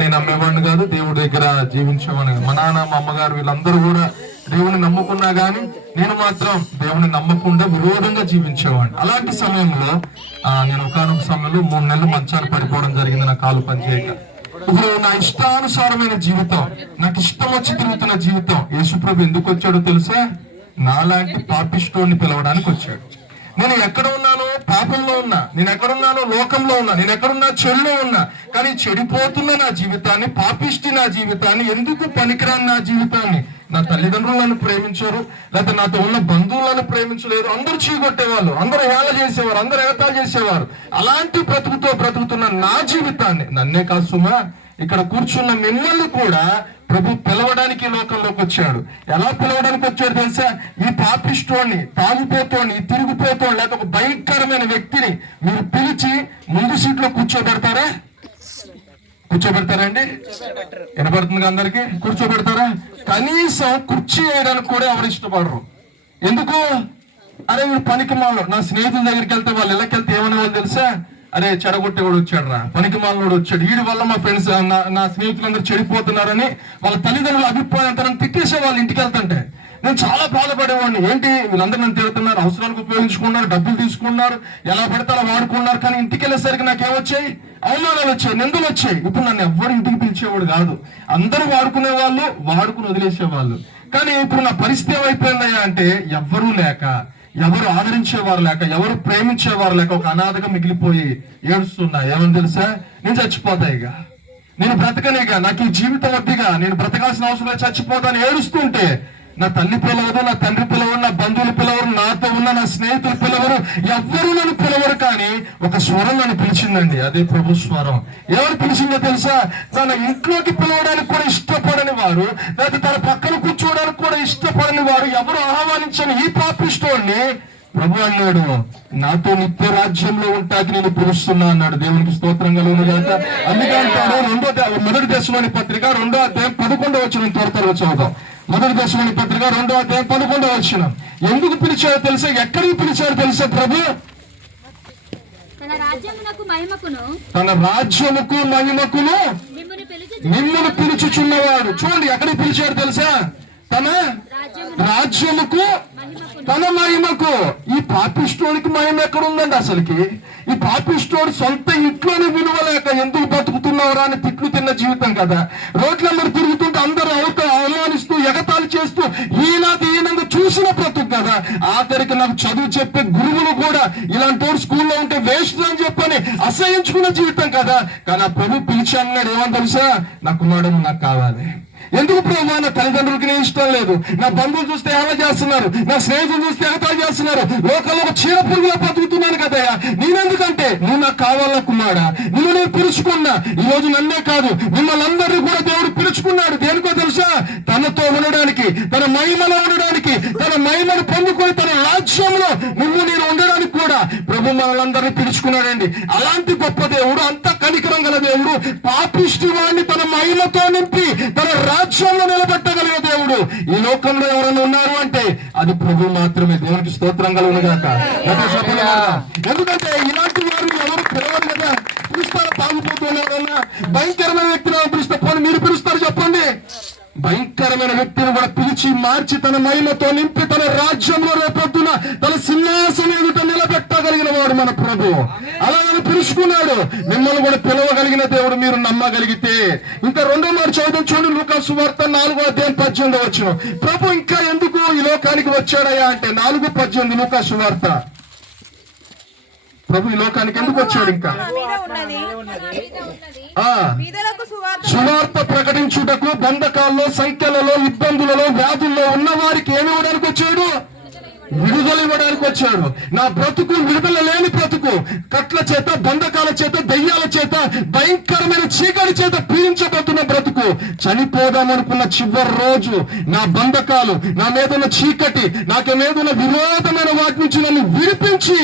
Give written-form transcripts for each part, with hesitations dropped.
దేవుణ్ణి నమ్మేవాడిని కాదు, దేవుడి దగ్గర జీవించేవాడిని. మా నాన్న మా అమ్మగారు వీళ్ళందరూ కూడా దేవుని నమ్ముకున్నా గానీ నేను మాత్రం దేవుని నమ్మకుండా విరోధంగా జీవించేవాడిని. అలాంటి సమయంలో నేను ఒకనొక సమయంలో 3 నెలలు మంచాన్ని పడిపోవడం జరిగింది, నా కాలు పనిచేయక. ఇప్పుడు నా ఇష్టానుసారమైన జీవితం, నాకు ఇష్టం వచ్చి తిరుగుతున్న జీవితం. యేసుప్రభు ఎందుకు వచ్చాడో తెలుసా? నాలాంటి పాపిష్టోని పిలవడానికి వచ్చాడు. నేను ఎక్కడ ఉన్నానో పాపంలో ఉన్నా, నేను ఎక్కడున్నానో లోకంలో ఉన్నా, నేను ఎక్కడున్నా చెడులో ఉన్నా. కానీ చెడిపోతున్న నా జీవితాన్ని, పాపిష్టి నా జీవితాన్ని, ఎందుకు పనికిరాని నా జీవితాన్ని నా తల్లిదండ్రులను ప్రేమించారు, లేకపోతే నాతో ఉన్న బంధువులను ప్రేమించలేరు. అందరూ చీకొట్టేవాళ్ళు, అందరూ హేళ చేసేవారు, అందరూ ఎగతాళి చేసేవారు. అలాంటి బ్రతుకుతున్న నా జీవితాన్ని, నన్నే కాదు సుమా, ఇక్కడ కూర్చున్న మిమ్మల్ని కూడా ప్రభు పిలవడానికి లోకంలోకి వచ్చాడు. ఎలా పిలవడానికి వచ్చాడు తెలుసా? ఈ పాపిష్టోని, తాగిపోతోని, తిరిగిపోతోని, లేక ఒక భయంకరమైన వ్యక్తిని మీరు పిలిచి ముందు సీట్లో కూర్చోబెడతారా? కూర్చోబెడతారండి? వినపడుతుంది అందరికి? కూర్చోబెడతారా? కనీసం కుర్చీ వేయడానికి కూడా ఎవరు ఇష్టపడరు. ఎందుకు? అరే వీడు పనికి మాలో. నా స్నేహితుల దగ్గరికి వెళ్తే వాళ్ళు ఇళ్ళకి వెళ్తే ఏమనేవాళ్ళు తెలుసా? అరే చెడగొట్టేవాడు వచ్చాడు రా, పనికి మాలోడు వచ్చాడు, వీడి వల్ల మా ఫ్రెండ్స్ నా స్నేహితులందరూ చెడిపోతున్నారని వాళ్ళ తల్లిదండ్రుల అభిప్రాయం తనని తిట్టేసే వాళ్ళు ఇంటికి వెళ్తుంటే నేను చాలా బాధపడేవాడిని. ఏంటి వీళ్ళందరూ నన్ను తిడుతున్నారు, అవసరానికి ఉపయోగించుకున్నారు, డబ్బులు తీసుకున్నారు, ఎలా పడితే అలా వాడుకున్నారు. కానీ ఇంటికి వెళ్ళేసరికి నాకేమొచ్చాయి? అవమానాలు వచ్చాయి, నిందలు వచ్చాయి. ఇప్పుడు నన్ను ఎవ్వరు ఇంటికి పిలిచేవాడు కాదు, అందరూ వాడుకునే వాళ్ళు, వాడుకుని వదిలేసేవాళ్ళు. కానీ ఇప్పుడు నా పరిస్థితి ఏమైపోయిందయ్యా అంటే ఎవ్వరూ లేక, ఎవరు ఆదరించేవారు లేక, ఎవరు ప్రేమించేవారు లేక ఒక అనాథగా మిగిలిపోయి ఏడుస్తున్నా. ఏమని తెలుసా? నేను చచ్చిపోతాయిగా, నేను బ్రతకనేగా, నాకు ఈ జీవితం వద్దిగా, నేను బ్రతకాల్సిన అవసరం లేదు, చచ్చిపోతాను ఏడుస్తుంటే నా తల్లి పిలవదు, నా తండ్రి పిలవరు, నా బంధువులు పిలవరు, నాతో ఉన్న నా స్నేహితులు పిలవరు, ఎవ్వరూ నన్ను పిలవరు. కానీ ఒక స్వరం నన్ను పిలిచిందండి, అదే ప్రభు స్వరం. ఎవరు పిలిచిందో తెలుసా? తన ఇంట్లోకి పిలవడానికి కూడా ఇష్టపడని వారు, లేదా తన పక్కన కూర్చోవడానికి కూడా ఇష్టపడని వారు, ఎవరు ఆహ్వానించని ఈ పాపిష్టోని ప్రభు అన్నాడు, నాతో నిత్య రాజ్యంలో ఉంటాకి నేను పిలుస్తున్నా అన్నాడు. దేవునికి స్తోత్రం కలుగును గాక. అందుకే అంటాడు మొదటి దశలోని పత్రిక 2వ అధ్యాయం 11వ వచనం త్వరగా చదువుతాం. మొదటి దశలోని పత్రిక 2వ అధ్యాయం 11వ వచనం. ఎందుకు పిలిచాడో తెలుసా? ఎక్కడికి పిలిచాడో తెలుసా? ప్రభు తన రాజ్యముకు మహిమకును మిమ్మల్ని పిలుచుచున్నవాడు. చూడండి ఎక్కడికి పిలిచాడు తెలుసా? తన రాజ్యముకు, తన మహిమకు. ఈ పాపిష్టోడికి మహిమ ఎక్కడ ఉందండి అసలుకి? ఈ పాపిష్టోడు సొంత ఇంట్లోనే విలువలేక ఎందుకు బతుకుతున్నావురా అని తిట్లు తిన్న జీవితం కదా. రోడ్లందరూ తిరుగుతుంటే అందరూ అవమానిస్తూ ఎగతాళి చేస్తూ ఈనంగా చూసిన బ్రతుకు కదా. ఆఖరికి నాకు చదువు చెప్పే గురువులు కూడా ఇలాంటి వాడు స్కూల్లో ఉంటే వేస్ట్ అని చెప్పని అసహించుకున్న జీవితం కదా. కానీ ఆ ప్రభు పిలిచి అన్నాడు, ఏమని తెలుసా? నా కుమారుడు నాకు కావాలి. ఎందుకు ప్రభు? నా తల్లిదండ్రులకి నేను ఇష్టం లేదు, నా బంధువులు చూస్తే ఎలా చేస్తున్నారు, నా స్నేహితులు చూస్తే ఎగతాళి చేస్తున్నారు, లోకంలో ఒక చీర పురుగులా బతుకుతున్నాను కదయ్యా. నేనెందుకంటే నువ్వు నాకు కావాలా కుమారా, నువ్వు నేను పిలుచుకున్నా. ఈ రోజు నన్నే కాదు మిమ్మల్ని అందరినీ కూడా దేవుడు పిలుచుకున్నాడు. దేనికో తెలుసా? తనతో ఉండడానికి, తన మహిమలో ఉండడానికి, తన మహిమను పొందుకొని తన రాజ్యంలో నువ్వు నేను ఉండడానికి కూడా ప్రభు మనలందరినీ పిలుచుకున్నాడండి. అలాంటి గొప్ప దేవుడు, అంత కనికరం గల దేవుడు, పాపిష్టి వాడిని తన మహిమతో నింపి తన రాజ్యంలో నిలబెట్టగలిగే దేవుడు ఈ లోకంలో ఎవరైనా ఉన్నారు అంటే అది ప్రభు మాత్రమే. దేవునికి స్తోత్రం కలుగును గాక. ఎందుకంటే ఇలాంటి వారు ఎవరు పిలవరు కదా. పిలుస్తారు తాగిపోతున్నా, భయంకరమైన వ్యక్తిని పిలుస్తే పోనీ మీరు పిలుస్తారు చెప్పండి? భయంకరమైన వ్యక్తిని కూడా పిలిచి మార్చి తన మహిమతో నింపి తన రాజ్యంలో రేపొద్దున తన సింహాసనం ఎదుట నిలబెట్టగలిగిన వాడు మన ప్రభు. అలాగని పిలుచుకున్నాడు. మిమ్మల్ని కూడా పిలవగలిగిన దేవుడు మీరు నమ్మగలిగితే. ఇంకా 2వ మాట చదువు చూడండి, లూకా సువార్త 4వ అధ్యాయం 18వ వచనం. ప్రభు ఇంకా ఎందుకు ఈ లోకానికి వచ్చాడయ్యా అంటే 4:18 లూకా సువార్త. ప్రభు ఈ లోకానికి ఎందుకు వచ్చాడు? ఇంకా సువార్త ప్రకటించుటకు, బంధకాల్లో, సంఖ్యలలో, ఇబ్బందులలో, వ్యాధుల్లో ఉన్న వారికి ఏమి ఇవ్వడానికి వచ్చాడు? విడుదల ఇవ్వడానికి వచ్చాడు. నా బ్రతుకు విడుదల లేని బ్రతుకు, కట్ల చేత, బంధకాల చేత, దయ్యాల చేత, భయంకరమైన చీకటి చేత పీడించబడుతున్న బ్రతుకు, చనిపోదామనుకున్న చివరి రోజు నా బంధకాలు, నా మీద ఉన్న చీకటి, నాకు మీద ఉన్న విరోధమైన వాటి నుంచి నన్ను విడిపించి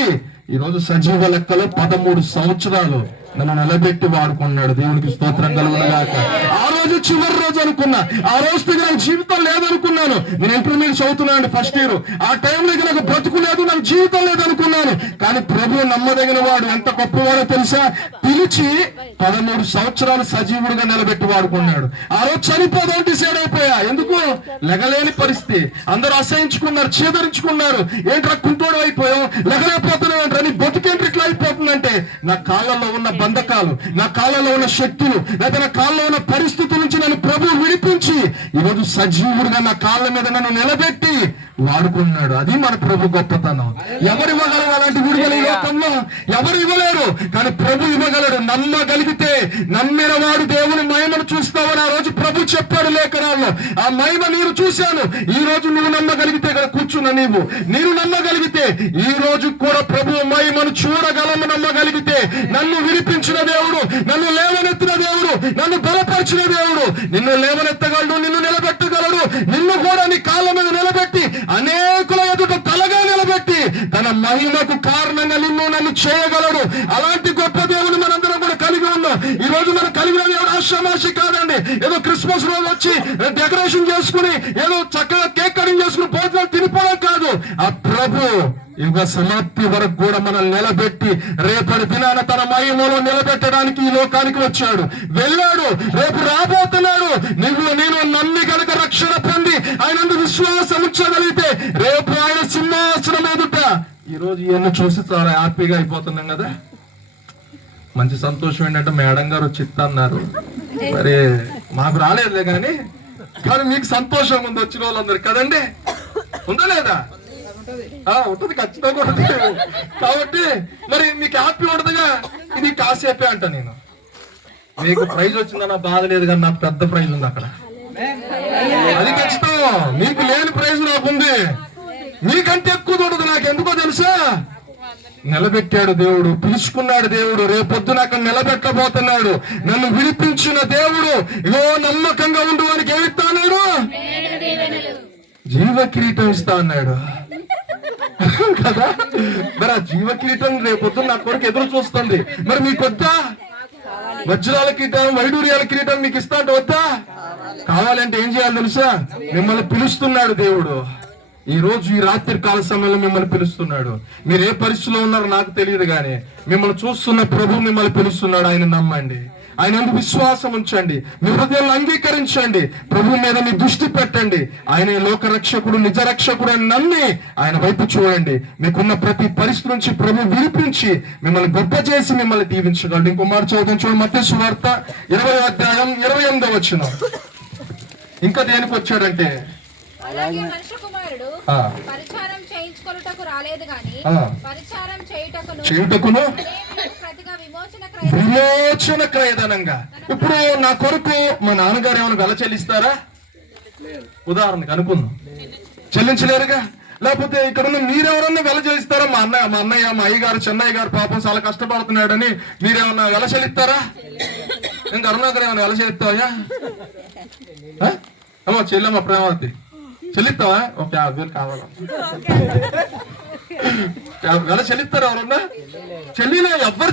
ఈ రోజు సజీవ లెక్కలో 13 సంవత్సరాలు నన్ను నిలబెట్టి వాడుకున్నాడు. దేవునికి స్తోత్రం కలుగును గాక. ఆ రోజు చివరి రోజు అనుకున్నా. ఆ రోజుకి నాకు జీవితం లేదనుకున్నాను. నేను ఇంటర్మీడియట్ చదువుతున్నాను, ఫస్ట్ ఇయర్. ఆ టైంలో నాకు బ్రతుకు లేదు, నాకు జీవితం లేదనుకున్నాను. కానీ ప్రభు నమ్మదగిన వాడు, ఎంత గొప్పవాడో తెలుసా? పిలిచి 13 సంవత్సరాలు సజీవుడిగా నిలబెట్టి వాడుకున్నాడు. ఆ రోజు చనిపోదాం డిసైడ్ అయిపోయా. ఎందుకు? లెగలేని పరిస్థితి. అందరూ అసహించుకున్నారు, చీదరించుకున్నారు. ఏంట్రా కుంటోడు అయిపోయాం, లెగలేకపోతున్నావు ఏంట్రా, నీ బతుకేంటి ఇట్లా అయిపోతుందంటే, నా కాళ్ళలో ఉన్న బంధకాలు, నా కాళ్ళలో ఉన్న శక్తులు, లేదా నా కాళ్ళలో ఉన్న పరిస్థితుల నుంచి నన్ను ప్రభు విడిపించి ఈరోజు సజీవుడిగా నా కాళ్ళ మీద నన్ను నిలబెట్టి వాడుకున్నాడు. అది మన ప్రభు గొప్పతనం. ఎవరు ఇవ్వగలరు అలాంటి విడుదల? ఈ లోకంలో ఎవరు ఇవ్వలేరు, కానీ ప్రభు ఇవ్వగలడు. నమ్మగలిగితే నమ్మిన వాడు దేవుని మహిమను చూస్తావని ఆ రోజు ప్రభు చెప్పాడు లేఖనాల్లో. ఆ మహిమ నేను చూశాను. ఈ రోజు నువ్వు నమ్మగలిగితే ఇక్కడ కూర్చున్న నేను నమ్మగలిగితే ఈ రోజు కూడా ప్రభు మహిమను చూడగలము. నమ్మగలిగితే నన్ను విడిపించిన దేవుడు, నన్ను లేవనెత్తిన దేవుడు, నన్ను బలపరిచిన దేవుడు నిన్ను లేవనెత్తగలడు, నిన్ను నిలబెట్టగలడు. నిన్ను కూడా నీ కాళ్ళ మీద నిలబెట్టి అనేకుల ఎదుట తలగా నిలబెట్టి తన మహిమకు కారణంగా నన్ను చేయగలడు. అలాంటి గొప్ప దేవుడు మనందరం కూడా కలిగి ఉన్నాం. ఈ రోజు మనం కలిగిన దేవుడు ఆశామాషి కాదండి. ఏదో క్రిస్మస్ రోజు వచ్చి డెకరేషన్ చేసుకుని ఏదో చక్కగా కేక్ కటింగ్ చేసుకుని భోజనాలు తినిపోవడం కాదు. ఆ ప్రభు యుగ సమాప్తి వరకు కూడా మనల్ని నిలబెట్టి రేపటి దినాన తన మహిమలో నిలబెట్టడానికి ఈ లోకానికి వచ్చాడు, వెళ్ళాడు, రేపు రాబోతున్నాడు. నేను నమ్మి కనుక రక్షణ పొంది ఆయన విశ్వాసం ఉంచగలిగితే రేపు ఆయన సింహాసనం ఎదుట. ఈ రోజు ఇవన్నీ చూసి చాలా హ్యాపీగా అయిపోతున్నాం కదా. మంచి సంతోషం ఏంటంటే మేడం గారు వచ్చి అన్నారు. మరి మాకు రాలేదులే కానీ మీకు సంతోషంగా ఉంది వచ్చిన వాళ్ళందరూ కదండి. ఉందా లేదా? ఉంటుంది, ఖచ్చితంగా ఉంటుంది. కాబట్టి మరి మీకు హ్యాపీ ఉంటుందిగా. ఇది కాసేపే అంట. నేను మీకు ప్రైజ్ వచ్చిందన్న బాధ లేదు, కానీ నాకు పెద్ద ప్రైజ్ ఉంది అక్కడ. అది ఖచ్చితం. మీకు లేని ప్రైజ్ నాకుంది, మీకంటే ఎక్కువ ఉంటుంది. నాకు ఎందుకో తెలుసా? నిలబెట్టాడు దేవుడు, పిలుచుకున్నాడు దేవుడు, రేపొద్దున అక్కడ నిలబెట్టబోతున్నాడు. నన్ను విడిపించిన దేవుడు ఇగో నమ్మకంగా ఉండు వానికి ఏమిస్తా అన్నాడు? జీవ కిరీటం ఇస్తా అన్నాడు కదా. మరి ఆ జీవ కిరీటం రేపొద్దున నా కొరకు ఎదురు చూస్తుంది. మరి మీకు వద్దా? వజ్రాల కిరీటం, వైడూర్యాల కిరీటం మీకు ఇస్తా అంటే వద్దా? కావాలంటే ఏం చేయాలి తెలుసా? మిమ్మల్ని పిలుస్తున్నాడు దేవుడు. ఈ రోజు ఈ రాత్రి కాల సమయంలో మిమ్మల్ని పిలుస్తున్నాడు. మీరు ఏ పరిస్థితిలో ఉన్నారో నాకు తెలియదు, కానీ మిమ్మల్ని చూస్తున్న ప్రభు మిమ్మల్ని పిలుస్తున్నాడు. ఆయన నమ్మండి, ఆయన ఎందుకు విశ్వాసం ఉంచండి, మీ హృదయాన్ని అంగీకరించండి, ప్రభు మీద మీ దృష్టి పెట్టండి. ఆయన లోక రక్షకుడు, నిజ రక్షకుడు అని నమ్మి ఆయన వైపు చూడండి. మీకున్న ప్రతి పరిస్థితి నుంచి ప్రభు విడిపించి మిమ్మల్ని గొప్ప చేసి మిమ్మల్ని దీవించగలడు. ఇంకో మాట చదువుతాం చూడండి, మత్తయి సువార్త 20వ అధ్యాయం 28వ వచనం. ఇంకా దేనికి వచ్చాడంటే, అలాగే మనుష్య కుమారుడు పరిచారం చేయించుకొనుటకు రాలేదు గాని పరిచారం చేయుటకును ప్రతిగా విమోచన క్రయధనంగా. ఇప్పుడు నా కొరకు మా నాన్నగారు ఏమైనా వెల చెల్లిస్తారా? ఉదాహరణకు అనుకుందాం, చెల్లించలేరుగా. లేకపోతే ఇక్కడ ఉన్న మీరెవరన్నా వెల చెల్లిస్తారా? మా అన్నయ్య మా అయ్యగారు చెన్నయ్య గారు పాపం చాలా కష్టపడుతున్నాడని మీరేమన్నా వెల చెల్లిస్తారా? ఇంకా అరుణాకర్ ఏమైనా వెల చెల్లిస్తావా? అమ్మా చెల్లెమ్మ ప్రేమావతి చెల్లిస్తావా? ఒక 50,000 కావాలా? వెల చెల్లిస్తారా ఎవరన్నా? చెల్లినా ఎవ్వరు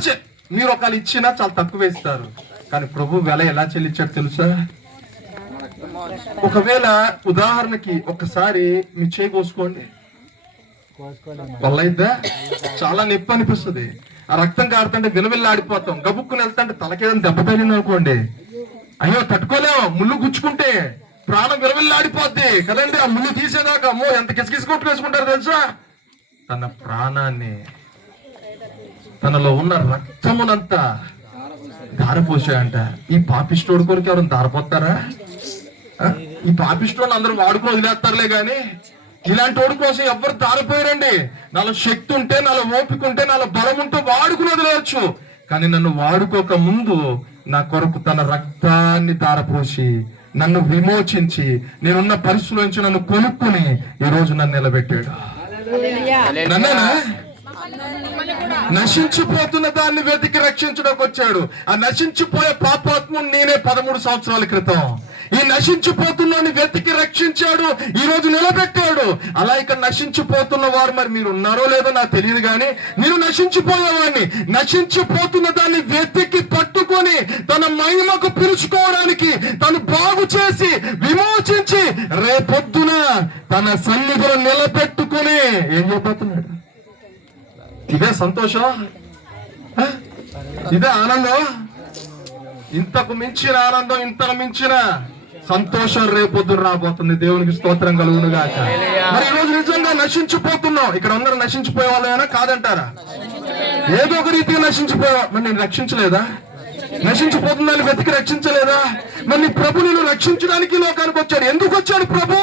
మీరు ఒకళ్ళు ఇచ్చినా చాలా తక్కువ ఇస్తారు. కానీ ప్రభు వెల ఎలా చెల్లించాడు తెలుసా? ఒకవేళ ఉదాహరణకి ఒకసారి మీ చేయి కోసుకోండి, వల్లైద్దా? చాలా నొప్పి అనిపిస్తుంది. ఆ రక్తం కారుతుంటే విలవిల్లాడిపోతాం. గబుక్కుని వెళ్తాంటే తలకేదని దెబ్బ తగిలింది అనుకోండి, అయ్యో తట్టుకోలేము. ముళ్ళు గుచ్చుకుంటే ప్రాణం విలవిల్లాడిపోద్ది కదండి. ఆ ముళ్ళు తీసేదాకా అమ్మో ఎంత కిసకిసి కొట్టు వేసుకుంటారు తెలుసా? తన ప్రాణాన్ని, తనలో ఉన్న రక్తమునంతా ధారపోసాయంట. ఈ పాపిస్టోడు కొరకు ఎవరైనా ధారపోతారా? ఈ పాపిస్టోడు అందరూ వాడుకుని వదిలేస్తారులే గాని ఇలాంటి వాడి కోసం ఎవ్వరు ధారపోయారండి. నాలో శక్తి ఉంటే, నాలో ఓపిక ఉంటే, నాలో బలం ఉంటే వాడుకుని వదిలేయచ్చు. కానీ నన్ను వాడుకోక ముందు నా కొరకు తన రక్తాన్ని ధారపోసి నన్ను విమోచించి నేనున్న పరిస్థితుల నుంచి నన్ను కొనుక్కుని ఈ రోజు నన్ను నిలబెట్టాడు. నశించిపోతున్న దాన్ని వెతికి రక్షించడానికి వచ్చాడు. ఆ నశించిపోయే పాపాత్ముని నేనే 13 సంవత్సరాల క్రితం. ఈ నశించిపోతున్నాన్ని వెతికి రక్షించాడు, ఈ రోజు నిలబెట్టాడు. అలా ఇక్కడ నశించిపోతున్న వారు మరి మీరు ఉన్నారో లేదో నాకు తెలియదు, కానీ నేను నశించిపోయేవాడిని. నశించిపోతున్న దాన్ని వెతికి పట్టుకొని తన మహిమకు పిలుచుకోవడానికి తను బాగు చేసి విమోచించి రేపొద్దున తన సన్నిధిలో నిలబెట్టుకొని ఏం చెప్పబోతున్నాడు? ఇదే సంతోషం, ఇదే ఆనందం. ఇంతకు మించిన ఆనందం, ఇంతకు మించిన సంతోషం రేపొద్దున రాబోతుంది. దేవునికి స్తోత్రం కలుగును గాక. మరి ఈ రోజు నిజంగా నశించిపోతున్నాం. ఇక్కడ అందరూ నశించిపోయే వాళ్ళైనా కాదంటారా? ఏదో ఒక రీతిగా నశించిపోయా. మరి నేను రక్షించలేదా? నశించిపోతుందని వెతికి రక్షించలేదా? మరి నీ ప్రభు నేను రక్షించడానికి లోకానికి వచ్చాడు. ఎందుకు వచ్చాడు ప్రభు?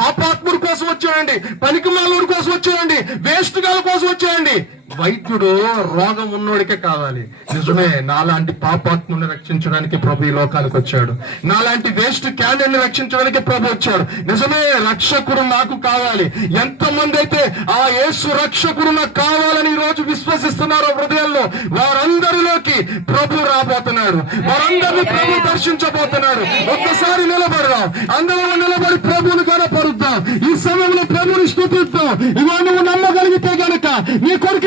పాపాత్ముడి కోసం వచ్చాడండి, పనికిమాలోడి కోసం వచ్చాడండి, వేస్ట్ గాల కోసం వచ్చాడండి. వైద్యుడు రోగం ఉన్నోడికే కావాలి. నిజమే, నాలాంటి పాపాత్ముని రక్షించడానికి ప్రభు ఈ లోకానికి వచ్చాడు. నాలాంటి వేస్ట్ క్యాండిడేట్ ని రక్షించడానికి ప్రభు వచ్చాడు. నిజమే, రక్షకుడు నాకు కావాలి. ఎంతమంది అయితే ఆ యేసు రక్షకుడు నాకు కావాలని ఈ రోజు విశ్వసిస్తున్నారో హృదయంలో, వారందరిలోకి ప్రభు రాబోతున్నాడు. వారందరినీ ప్రభు దర్శించబోతున్నాడు. ఒక్కసారి నిలబడదాం, అందరం నిలబడి ప్రభువుని కనపరుద్దాం. ఈ సమయంలో ప్రభుని స్తుతిద్దాం. ఇవన్నీ నువ్వు నమ్మగలిగితే గనక నీ కొడుకు